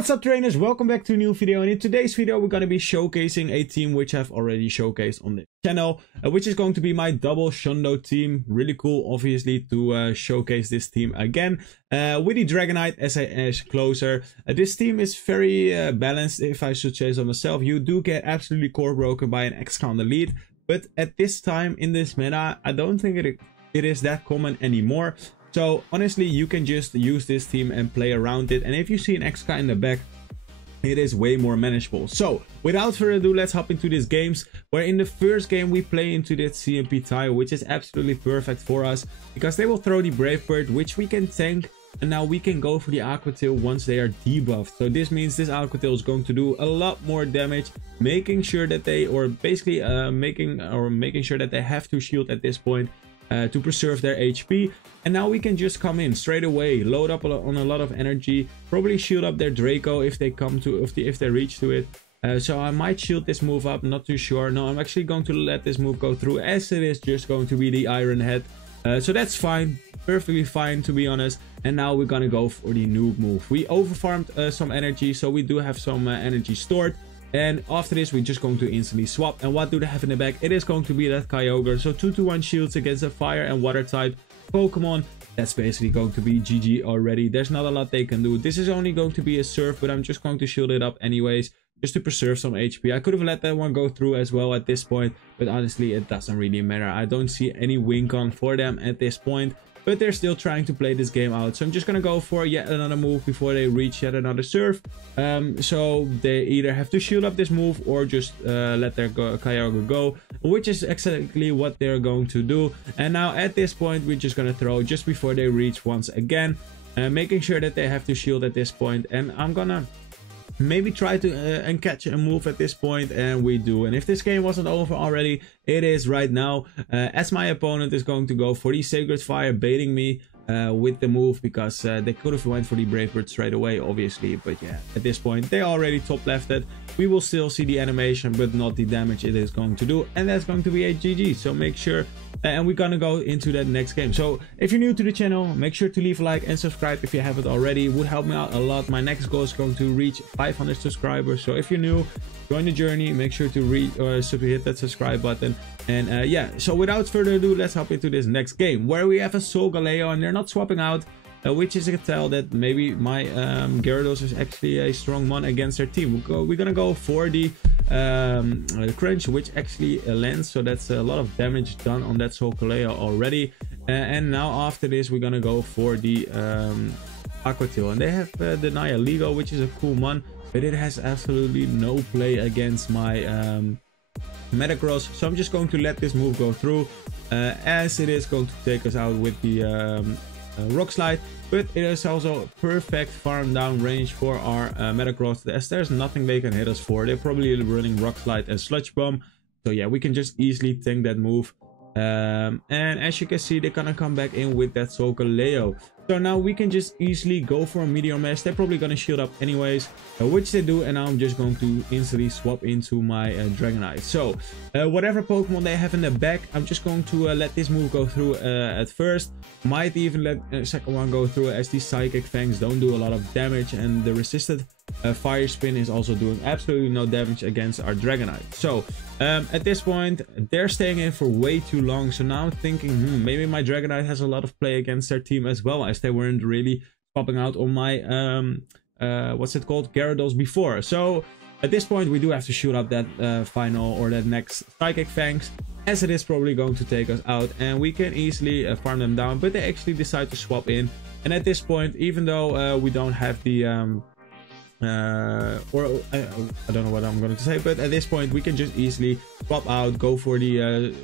What's up, trainers? Welcome back to a new video, and in today's video we're going to be showcasing a team which I've already showcased on the channel, which is going to be my double Shundo team. Really cool, obviously, to showcase this team again with the Dragonite as a edge closer. This team is very balanced, if I should say so myself. You do get absolutely core broken by an X on the lead, but at this time in this meta I don't think it is that common anymore. So honestly, you can just use this team and play around it, and if you see an XK in the back, it is way more manageable. So without further ado, let's hop into these games, where in the first game we play into that CMP tile, which is absolutely perfect for us because they will throw the Brave Bird, which we can tank, and now we can go for the Aqua Tail once they are debuffed. So this means this Aqua Tail is going to do a lot more damage, making sure that they, or basically making sure that they have to shield at this point to preserve their HP. And now we can just come in straight away, load up on a lot of energy, probably shield up their Draco if they come to, if they reach to it. So I might shield this move up, not too sure. No, I'm actually going to let this move go through, as it is just going to be the Iron Head. So that's fine, perfectly fine, to be honest. And now we're gonna go for the noob move. We overfarmed some energy, so we do have some energy stored. And after this, we're just going to instantly swap. And what do they have in the back? It is going to be that Kyogre. So 2-1 shields against a fire and water type Pokemon. That's basically going to be GG already. There's not a lot they can do. This is only going to be a Surf, but I'm just going to shield it up anyways, just to preserve some HP. I could have let that one go through as well at this point, but honestly, it doesn't really matter. I don't see any win con for them at this point, but they're still trying to play this game out. So I'm just gonna go for yet another move before they reach yet another Surf. So they either have to shield up this move or just let their Kyogre go, which is exactly what they're going to do. And now at this point, we're just gonna throw just before they reach once again, making sure that they have to shield at this point. And I'm gonna maybe try to and catch a move at this point, and we do. And if this game wasn't over already, it is right now, as my opponent is going to go for the Sacred Fire, baiting me with the move, because they could have went for the Brave Bird straight away, obviously. But yeah, at this point they already top lefted. We will still see the animation, but not the damage it is going to do, and that's going to be a GG. So make sure, and we're gonna go into that next game. So if you're new to the channel, make sure to leave a like and subscribe if you haven't already. It would help me out a lot. My next goal is going to reach 500 subscribers. So if you're new, join the journey. Make sure to hit that subscribe button. And yeah, so without further ado, let's hop into this next game, where we have a Solgaleo, and they're not swapping out, which is a tell that maybe my Gyarados is actually a strong one against their team. We're gonna go for the Crunch, which actually lands, so that's a lot of damage done on that Solgaleo already. And now after this, we're gonna go for the Aqua Tail, and they have the Nihilego, which is a cool one, but it has absolutely no play against my Metagross. So I'm just going to let this move go through, as it is going to take us out with the Rock Slide, but it is also perfect farm down range for our Metagross, as there's nothing they can hit us for. They're probably running Rock Slide and Sludge Bomb, so yeah, we can just easily tank that move. And as you can see, they're gonna come back in with that Solgaleo. So now we can just easily go for a Meteor Mash. They're probably gonna shield up anyways, which they do, and now I'm just going to instantly swap into my Dragonite. So whatever Pokemon they have in the back, I'm just going to let this move go through at first. Might even let the second one go through, as these Psychic Fangs don't do a lot of damage, and the resisted Fire Spin is also doing absolutely no damage against our Dragonite. So at this point, they're staying in for way too long. So now I'm thinking, maybe my Dragonite has a lot of play against their team as well, as they weren't really popping out on my what's it called, Gyarados before. So at this point, we do have to shoot up that final, or that next Psychic Fangs, as it is probably going to take us out, and we can easily farm them down. But they actually decide to swap in, and at this point, even though we don't have the I don't know what I'm going to say, but at this point we can just easily swap out, go for the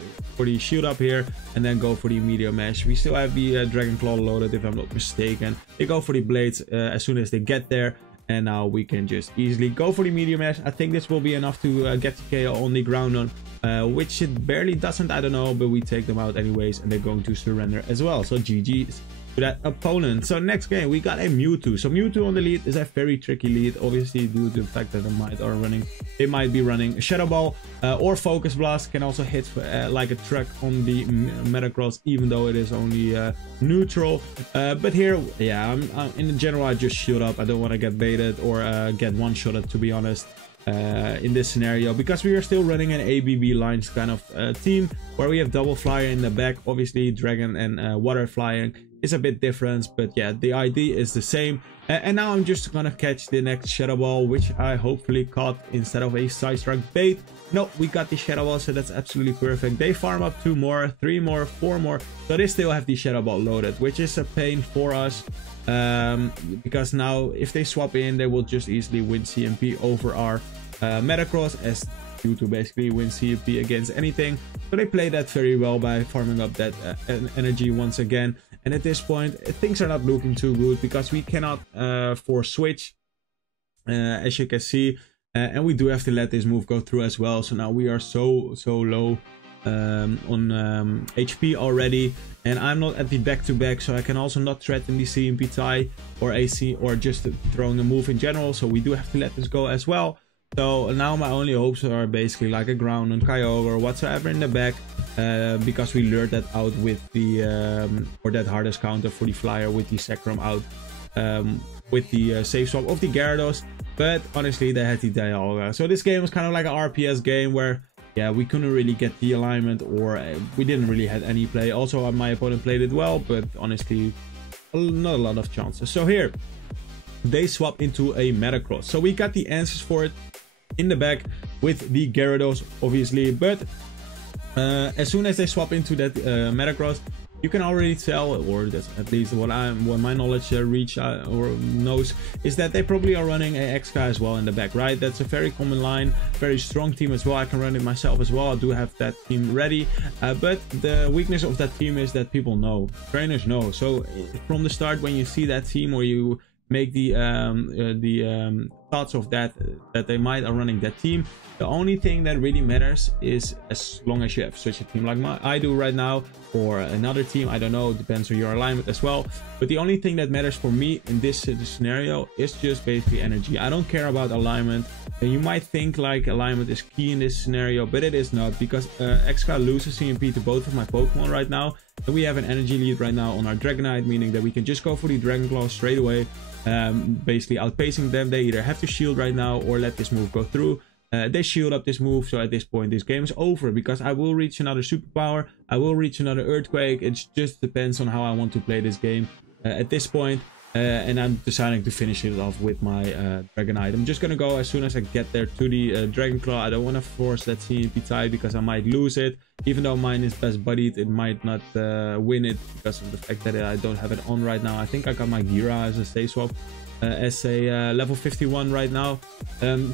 shield up here, and then go for the Meteor Mash. We still have the Dragon Claw loaded, if I'm not mistaken. They go for the Blades as soon as they get there, and now we can just easily go for the Meteor Mash. I think this will be enough to get the KO on the ground on, which it barely doesn't, I don't know, but we take them out anyways, and they're going to surrender as well. So GG. to that opponent. So next game we got a Mewtwo. So Mewtwo on the lead is a very tricky lead, obviously due to the fact that they might be running a Shadow Ball or Focus Blast. Can also hit like a truck on the Metagross, even though it is only neutral. But here, yeah, I'm in general I just shield up. I don't want to get baited or get one-shotted, to be honest. In this scenario, because we are still running an ABB lines kind of team where we have double flyer in the back. Obviously Dragon and water flying is a bit different, but yeah, the idea is the same. And now I'm just gonna catch the next Shadow Ball, which I hopefully caught instead of a Side Strike bait. No, we got the Shadow Ball, so that's absolutely perfect. They farm up 2 more, 3 more, 4 more, so they still have the Shadow Ball loaded, which is a pain for us. Because now if they swap in, they will just easily win CMP over our Metagross, as Mewtwo basically wins CMP against anything. So they play that very well by farming up that energy once again. And at this point things are not looking too good because we cannot force switch, as you can see, and we do have to let this move go through as well. So now we are so low on HP already, and I'm not at the back-to-back, so I can also not threaten the CMP tie or AC or just throwing a move in general. So we do have to let this go as well. So now my only hopes are basically like a ground and Kyogre or whatsoever in the back, because we lured that out with the or that hardest counter for the flyer with the Sacrum out, with the safe swap of the Gyarados. But honestly they had the Dialga. So this game was kind of like an RPS game where, yeah, we couldn't really get the alignment, or we didn't really have any play. Also my opponent played it well, but honestly not a lot of chances. So here they swap into a Metagross, so we got the answers for it in the back with the Gyarados, obviously. But as soon as they swap into that Metagross, you can already tell, or that's at least what my knowledge reach or knows, is that they probably are running a X-Guy as well in the back, right? That's a very common line, very strong team as well. I can run it myself as well. I do have that team ready, but the weakness of that team is that people know, trainers know. So from the start, when you see that team or you make the thoughts of that they might are running that team, the only thing that really matters is, as long as you have such a team like I do right now, or another team, I don't know, it depends on your alignment as well. But the only thing that matters for me in this scenario is just basically energy. I don't care about alignment. And you might think like alignment is key in this scenario, but it is not, because X-Guy loses CMP to both of my Pokemon right now, and we have an energy lead right now on our Dragonite, meaning that we can just go for the Dragon Claw straight away, basically outpacing them. They either have to shield right now or let this move go through. They shield up this move, so at this point this game is over, because I will reach another superpower, I will reach another Earthquake. It just depends on how I want to play this game at this point. And I'm deciding to finish it off with my Dragonite. I'm just gonna go as soon as I get there to the Dragon Claw. I don't want to force that CMP tie because I might lose it. Even though mine is best buddied, it might not win it because of the fact that I don't have it on right now. I think I got my Gira as a stay swap, as a level 51 right now.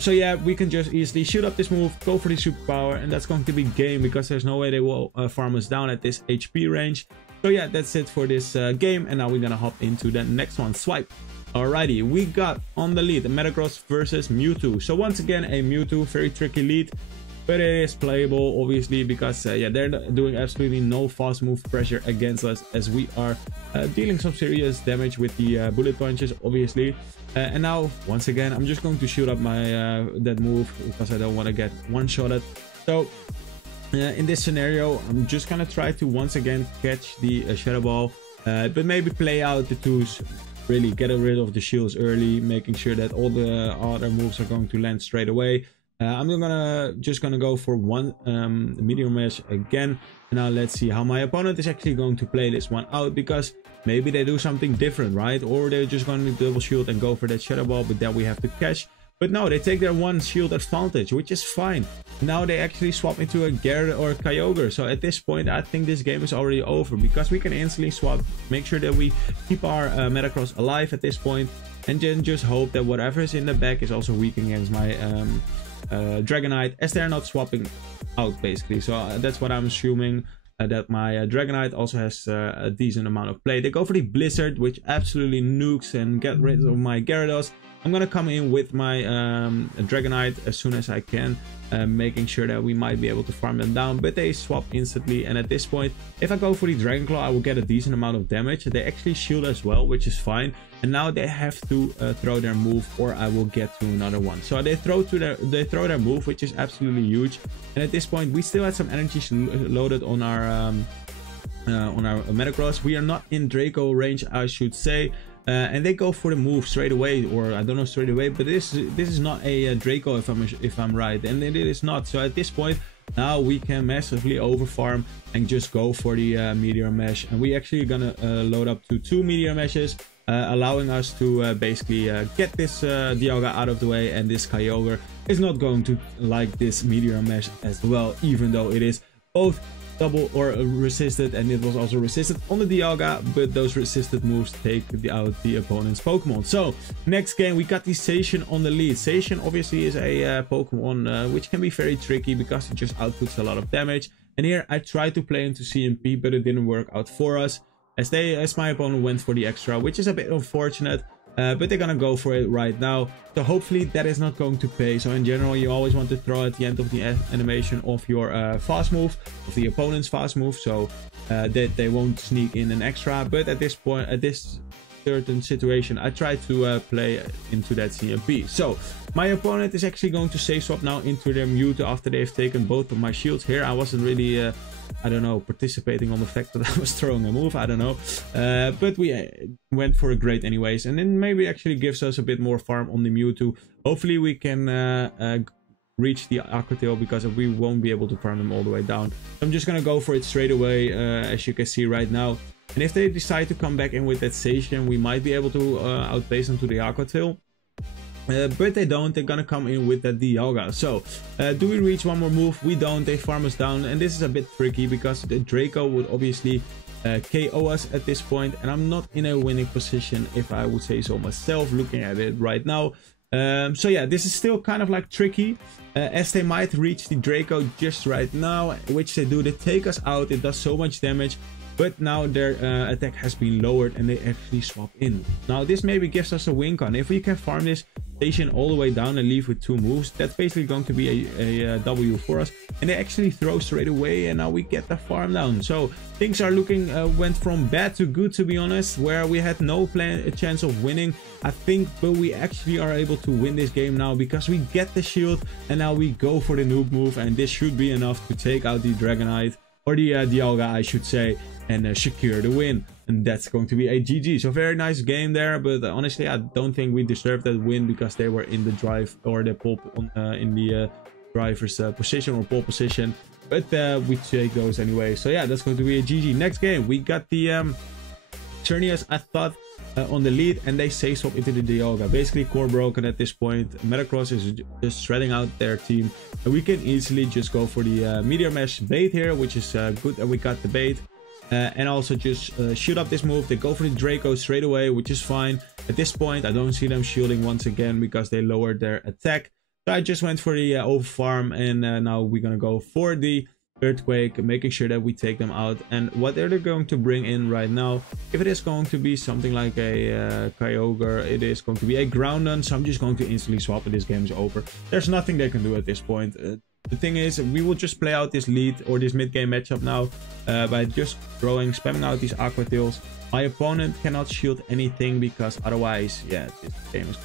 So yeah, we can just easily shoot up this move, go for the superpower, and that's going to be game, because there's no way they will farm us down at this HP range. So yeah, that's it for this game, and now we're gonna hop into the next one. Swipe. Alrighty, we got on the lead Metagross versus Mewtwo. So once again, a Mewtwo, very tricky lead, but it is playable, obviously, because yeah, they're doing absolutely no fast move pressure against us, as we are dealing some serious damage with the bullet punches, obviously. And now, once again, I'm just going to shoot up my that move because I don't want to get one-shotted. So in this scenario, I'm just gonna try to once again catch the Shadow Ball, but maybe play out the twos, really get rid of the shields early, making sure that all the other moves are going to land straight away. I'm just gonna go for one medium mesh again. And now let's see how my opponent is actually going to play this one out, because maybe they do something different, right? Or they're just going to double shield and go for that Shadow Ball, but then we have to catch. But no, they take their one shield advantage, which is fine. Now they actually swap into a Gyarados or Kyogre. So at this point, I think this game is already over, because we can instantly swap, make sure that we keep our Metagross alive at this point, and then just hope that whatever is in the back is also weak against my Dragonite, as they're not swapping out, basically. So that's what I'm assuming, that my Dragonite also has a decent amount of play. They go for the Blizzard, which absolutely nukes and get rid of my Gyarados. I'm gonna come in with my Dragonite as soon as I can, making sure that we might be able to farm them down, but they swap instantly. And at this point, if I go for the Dragon Claw, I will get a decent amount of damage. They actually shield as well, which is fine. And now they have to throw their move, or I will get to another one. So they throw their move, which is absolutely huge. And at this point, we still had some energies loaded on our Metagross. We are not in Draco range, I should say. And they go for the move straight away, or I don't know straight away, but this is not a Draco if I'm right, and it is not. So at this point, now we can massively overfarm and just go for the Meteor Mesh, and we actually gonna load up to 2 Meteor Meshes, allowing us to basically get this Dialga out of the way, and this Kyogre is not going to like this Meteor Mesh as well, even though it is both double or resisted, and it was also resisted on the Dialga, but those resisted moves take out the opponent's Pokemon. So next game, we got the Zacian on the lead. Zacian obviously is a Pokemon which can be very tricky because it just outputs a lot of damage, and here I tried to play into CMP, but it didn't work out for us as my opponent went for the extra, which is a bit unfortunate. But they're gonna go for it right now, so hopefully that is not going to pay. So in general, you always want to throw at the end of the animation of your fast move, of the opponent's fast move, so that they won't sneak in an extra. But at this point, at this certain situation, I try to play into that CMP. So my opponent is actually going to save swap now into their Mewtwo after they've taken both of my shields. Here I wasn't really I don't know, participating on the fact that I was throwing a move, I don't know, but we went for a great anyways, and then maybe actually gives us a bit more farm on the Mewtwo. Hopefully we can reach the Aqua Tail, because we won't be able to farm them all the way down. So I'm just gonna go for it straight away, as you can see right now. And if they decide to come back in with that Zacian, we might be able to outpace them to the Aqua Tail. But they don't. They're gonna come in with that Dialga. So do we reach one more move? We don't. They farm us down, and this is a bit tricky because the Draco would obviously KO us at this point, and I'm not in a winning position, if I would say so myself, looking at it right now. So yeah, this is still kind of like tricky, as they might reach the Draco just right now, which they do. They take us out. It does so much damage, but now their attack has been lowered and they actually swap in. Now this maybe gives us a win con. If we can farm this Zacian all the way down and leave with 2 moves, that's basically going to be a W for us. And they actually throw straight away, and now we get the farm down. So things are looking, went from bad to good, to be honest, where we had no chance of winning, I think, but we actually are able to win this game now because we get the shield, and now we go for the noob move, and this should be enough to take out the Dragonite, or the Dialga I should say, and secure the win. And that's going to be a GG. So very nice game there, but honestly I don't think we deserved that win because they were in the drive, or the pole in the driver's position or pole position, but we take those anyway. So yeah, that's going to be a GG. Next game, we got the Xerneas, I thought, on the lead, and they save swap into the Dialga. Basically core broken at this point. Metagross is just shredding out their team, and we can easily just go for the Meteor Mesh bait here, which is good that we got the bait. And also just shoot up this move. They go for the Draco straight away, which is fine. At this point, I don't see them shielding once again because they lowered their attack. So I just went for the overfarm, and now we're gonna go for the Earthquake, making sure that we take them out. And what are they going to bring in right now? If it is going to be something like a Kyogre, it is going to be a Groudon. So I'm just going to instantly swap it. This game is over. There's nothing they can do at this point. The thing is, we will just play out this lead or this mid-game matchup now by just spamming out these Aqua Tails. My opponent cannot shield anything because otherwise, yeah, this game is,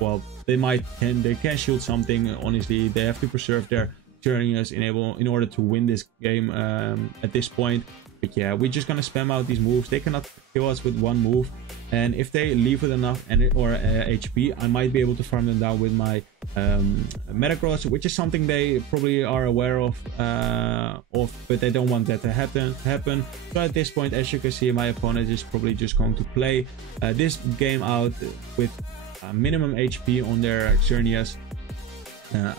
well, they can shield something. Honestly, they have to preserve their Xerneas in order to win this game at this point. But yeah, we're just gonna spam out these moves. They cannot kill us with one move, and if they leave with enough HP, I might be able to farm them down with my Metagross, which is something they probably are aware of, but they don't want that to happen. So at this point, as you can see, my opponent is probably just going to play this game out with minimum HP on their Xerneas,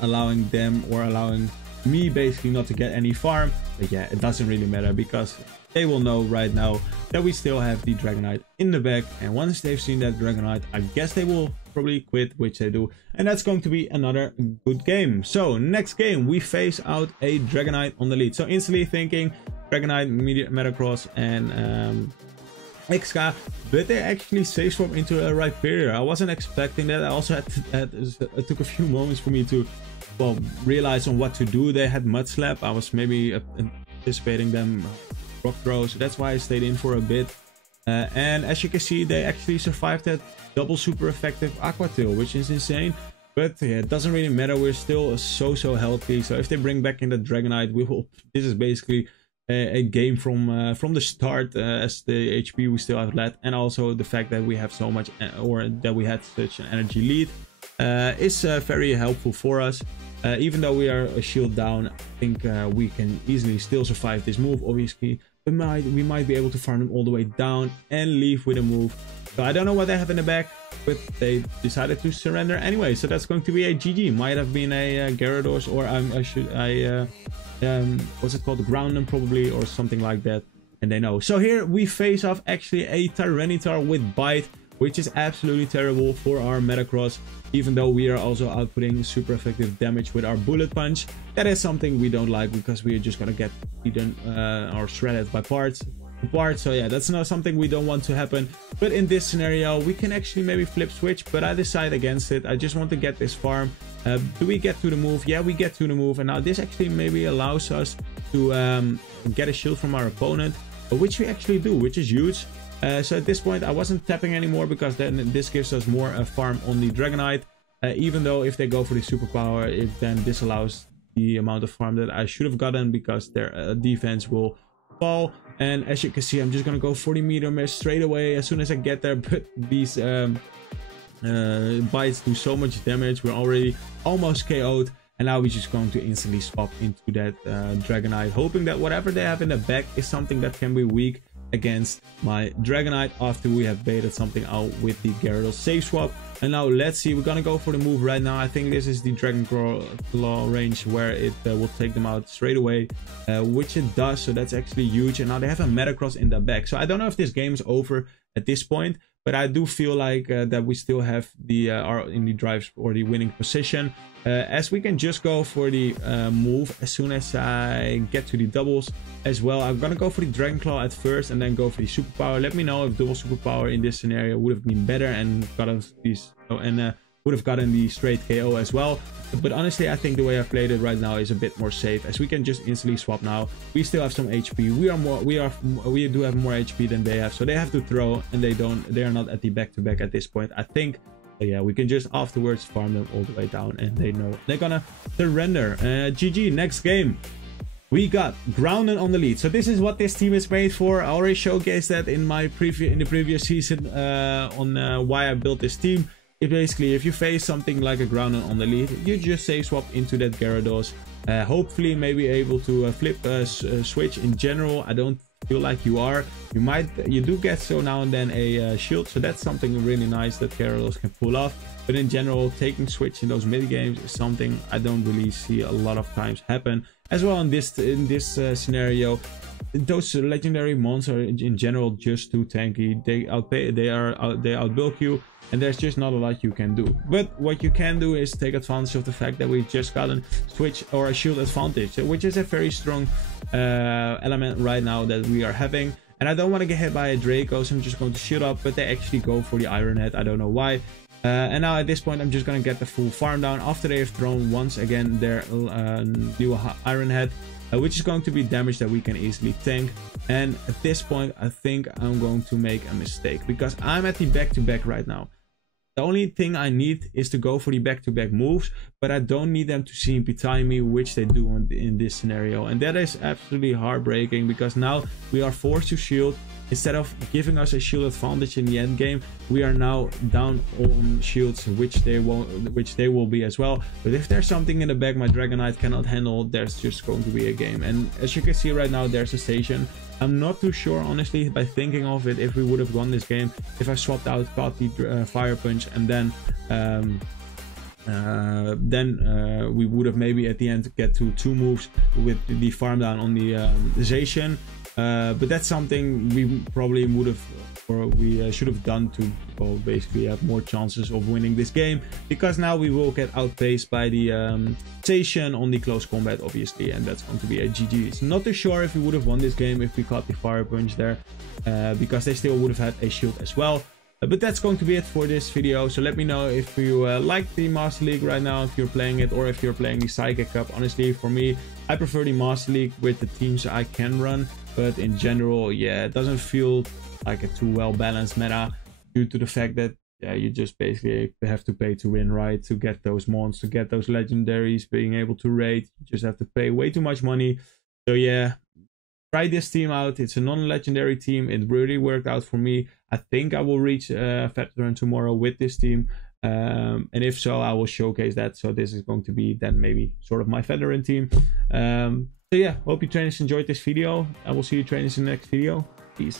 allowing me basically not to get any farm. But yeah, it doesn't really matter because they will know right now that we still have the Dragonite in the back, and once they've seen that Dragonite, I guess they will probably quit, which they do, and that's going to be another good game. So next game, we face out a Dragonite on the lead. So instantly thinking Dragonite, Metagross, and XK, but they actually save swap into a Rhyperior. I wasn't expecting that. I also it took a few moments for me to, well, realize on what to do. They had Mud Slap. I was maybe anticipating them rock throw, so that's why I stayed in for a bit. And as you can see, they actually survived that double super effective Aqua Tail, which is insane. But yeah, it doesn't really matter. We're still so healthy. So if they bring back in the Dragonite, we will. This is basically a game from the start, as the HP we still have left, and also the fact that we have so much, or that we had such an energy lead, is very helpful for us. Even though we are a shield down, I think we can easily still survive this move. Obviously, we might be able to farm them all the way down and leave with a move. So I don't know what they have in the back, but they decided to surrender anyway. So that's going to be a GG. Might have been a Gyarados, or what's it called, Groundon probably, or something like that, and they know. So here we face off actually a Tyranitar with Bite, which is absolutely terrible for our Metagross, even though we are also outputting super effective damage with our Bullet Punch. That is something we don't like, because we are just gonna get eaten or shredded by parts. So yeah, that's not something we don't want to happen. But in this scenario, we can actually maybe flip switch, but I decide against it. I just want to get this farm. Do we get to the move? Yeah, we get to the move, and now this actually maybe allows us to get a shield from our opponent, which we actually do, which is huge. So at this point I wasn't tapping anymore, because then this gives us more farm on the Dragonite. Even though if they go for the superpower, it then disallows the amount of farm that I should have gotten, because their defense will fall. And as you can see, I'm just gonna go 40 meter mesh straight away as soon as I get there. But these bites do so much damage. We're already almost KO'd, and now we're just going to instantly swap into that Dragonite, hoping that whatever they have in the back is something that can be weak against my Dragonite, after we have baited something out with the Gyarados save swap. And now let's see, we're gonna go for the move right now. I think this is the Dragon Claw range where it will take them out straight away, which it does, so that's actually huge. And now they have a Metagross in the back, so I don't know if this game is over at this point, but I do feel like that we still have the are in the drives or the winning position, as we can just go for the move as soon as I get to the doubles as well. I'm gonna go for the Dragon Claw at first and then go for the superpower. Let me know if double superpower in this scenario would have been better and gotten these would have gotten the straight KO as well. But honestly, I think the way I played it right now is a bit more safe, as we can just instantly swap now. We still have some HP. We do have more HP than they have, so they have to throw, and they are not at the back-to-back at this point, I think. But yeah, we can just afterwards farm them all the way down, and they know they're gonna surrender. GG. Next game, we got Groundon on the lead. So this is what this team is made for. I already showcased that in the previous season on why I built this team. It basically, if you face something like a Groundon on the lead, you just save swap into that Gyarados. Hopefully maybe able to flip switch. In general, I don't feel like you are. You do get so now and then a shield, so that's something really nice that Gyarados can pull off. But in general, taking switch in those mid games is something I don't really see a lot of times happen. As well in this scenario, those legendary monsters in general just too tanky. They outbulk you, and there's just not a lot you can do. But what you can do is take advantage of the fact that we've just gotten switch or a shield advantage, which is a very strong element right now that we are having. And I don't want to get hit by a Draco, so I'm just going to shield up, but they actually go for the Iron Head. I don't know why. And now at this point, I'm just going to get the full farm down after they have thrown once again their new Iron Head, which is going to be damage that we can easily tank. And at this point, I think I'm going to make a mistake, because I'm at the back-to-back right now. The only thing I need is to go for the back-to-back moves, but I don't need them to CMP time me, which they do in this scenario. And that is absolutely heartbreaking, because now we are forced to shield. Instead of giving us a shield advantage in the end game, we are now down on shields, which they will be as well. But if there's something in the back my Dragonite cannot handle, there's just going to be a game. And as you can see right now, there's a station. I'm not too sure, honestly, by thinking of it, if we would have won this game if I swapped out, caught the Fire Punch, and then we would have maybe at the end get to 2 moves with the farm down on the Zacian. But that's something we probably would have, or we should have done to, well, basically have more chances of winning this game, because now we will get outpaced by the station on the close combat, obviously, and that's going to be a GG. It's not too sure if we would have won this game if we caught the fire punch there, because they still would have had a shield as well. But that's going to be it for this video. So let me know if you like the Master League right now, if you're playing it, or if you're playing the Psychic Cup. Honestly, for me, I prefer the Master League with the teams I can run. But in general, yeah, it doesn't feel like a too well-balanced meta, due to the fact that you just basically have to pay to win, right? To get those mons, to get those legendaries, being able to raid, you just have to pay way too much money. So yeah, try this team out. It's a non-legendary team. It really worked out for me. I think I will reach veteran tomorrow with this team. And if so, I will showcase that. So this is going to be then maybe sort of my veteran team. So yeah, hope you trainers enjoyed this video. I will see you trainers in the next video. Peace.